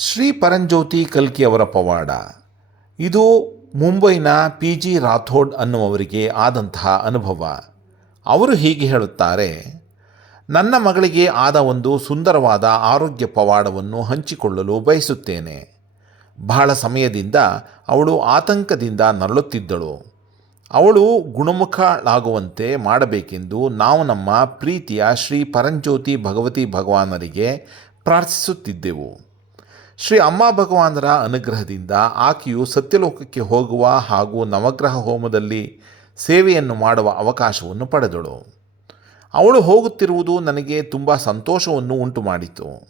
ಶ್ರೀ ಪರಂಜ್ಯೋತಿ ಕಲ್ಕಿ ಅವರ ಪವಾಡ. ಇದು ಮುಂಬೈನ ಪಿ ಜಿ ರಾಥೋಡ್ ಅನ್ನುವವರಿಗೆ ಆದಂತಹ ಅನುಭವ. ಅವರು ಹೀಗೆ ಹೇಳುತ್ತಾರೆ, ನನ್ನ ಮಗಳಿಗೆ ಆದ ಒಂದು ಸುಂದರವಾದ ಆರೋಗ್ಯ ಪವಾಡವನ್ನು ಹಂಚಿಕೊಳ್ಳಲು ಬಯಸುತ್ತೇನೆ. ಬಹಳ ಸಮಯದಿಂದ ಅವಳು ಆತಂಕದಿಂದ ನರಳುತ್ತಿದ್ದಳು. ಅವಳು ಗುಣಮುಖಳಾಗುವಂತೆ ಮಾಡಬೇಕೆಂದು ನಾವು ನಮ್ಮ ಪ್ರೀತಿಯ ಶ್ರೀ ಪರಂಜ್ಯೋತಿ ಭಗವತಿ ಭಗವಾನರಿಗೆ ಪ್ರಾರ್ಥಿಸುತ್ತಿದ್ದೆವು. ಶ್ರೀ ಅಮ್ಮ ಭಗವಾನರ ಅನುಗ್ರಹದಿಂದ ಆಕೆಯು ಸತ್ಯಲೋಕಕ್ಕೆ ಹೋಗುವ ಹಾಗೂ ನವಗ್ರಹ ಹೋಮದಲ್ಲಿ ಸೇವೆಯನ್ನು ಮಾಡುವ ಅವಕಾಶವನ್ನು ಪಡೆದಳು. ಅವಳು ಹೋಗುತ್ತಿರುವುದು ನನಗೆ ತುಂಬ ಸಂತೋಷವನ್ನು ಉಂಟು ಮಾಡಿತು.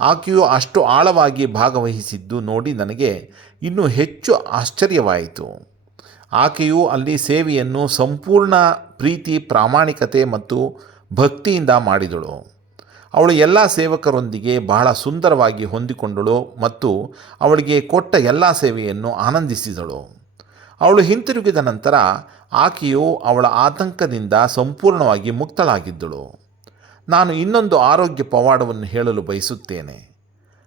ಆಕೆಯು ಅಷ್ಟು ಆಳವಾಗಿ ಭಾಗವಹಿಸಿದ್ದು ನೋಡಿ ನನಗೆ ಇನ್ನೂ ಹೆಚ್ಚು ಆಶ್ಚರ್ಯವಾಯಿತು. ಆಕೆಯು ಅಲ್ಲಿ ಸೇವೆಯನ್ನು ಸಂಪೂರ್ಣ ಪ್ರೀತಿ, ಪ್ರಾಮಾಣಿಕತೆ ಮತ್ತು ಭಕ್ತಿಯಿಂದ ಮಾಡಿದಳು. ಅವಳು ಎಲ್ಲ ಸೇವಕರೊಂದಿಗೆ ಬಹಳ ಸುಂದರವಾಗಿ ಹೊಂದಿಕೊಂಡಳು ಮತ್ತು ಅವಳಿಗೆ ಕೊಟ್ಟ ಎಲ್ಲ ಸೇವೆಯನ್ನು ಆನಂದಿಸಿದಳು. ಅವಳು ಹಿಂತಿರುಗಿದ ನಂತರ ಆಕೆಯು ಅವಳ ಆತಂಕದಿಂದ ಸಂಪೂರ್ಣವಾಗಿ ಮುಕ್ತಳಾಗಿದ್ದಳು. ನಾನು ಇನ್ನೊಂದು ಆರೋಗ್ಯ ಪವಾಡವನ್ನು ಹೇಳಲು ಬಯಸುತ್ತೇನೆ.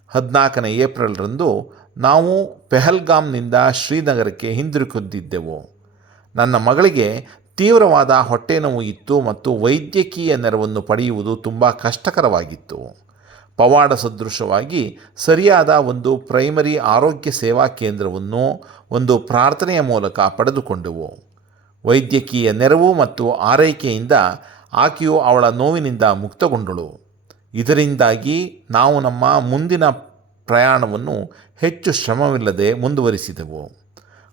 ಹದಿನಾಲ್ಕನೇ ಏಪ್ರಿಲ್ರಂದು ನಾವು ಪೆಹಲ್ಗಾಮ್ನಿಂದ ಶ್ರೀನಗರಕ್ಕೆ ಹಿಂದಿರುಗುತ್ತಿದ್ದೆವು. ನನ್ನ ಮಗಳಿಗೆ ತೀವ್ರವಾದ ಹೊಟ್ಟೆ ನೋವು ಇತ್ತು ಮತ್ತು ವೈದ್ಯಕೀಯ ನೆರವನ್ನು ಪಡೆಯುವುದು ತುಂಬ ಕಷ್ಟಕರವಾಗಿತ್ತು. ಪವಾಡ ಸದೃಶವಾಗಿ ಸರಿಯಾದ ಒಂದು ಪ್ರೈಮರಿ ಆರೋಗ್ಯ ಸೇವಾ ಕೇಂದ್ರವನ್ನು ಒಂದು ಪ್ರಾರ್ಥನೆಯ ಮೂಲಕ ಪಡೆದುಕೊಂಡೆವು. ವೈದ್ಯಕೀಯ ನೆರವು ಮತ್ತು ಆರೈಕೆಯಿಂದ ಆಕೆಯು ಅವಳ ನೋವಿನಿಂದ ಮುಕ್ತಗೊಂಡಳು. ಇದರಿಂದಾಗಿ ನಾವು ನಮ್ಮ ಮುಂದಿನ ಪ್ರಯಾಣವನ್ನು ಹೆಚ್ಚು ಶ್ರಮವಿಲ್ಲದೆ ಮುಂದುವರಿಸಿದೆವು.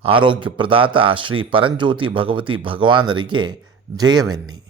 ಆರೋಗ್ಯ ಪ್ರದಾತ ಶ್ರೀ ಪರಂಜ್ಯೋತಿ ಭಗವತಿ ಭಗವಾನರಿಗೆ ಜಯವೆನ್ನಿ.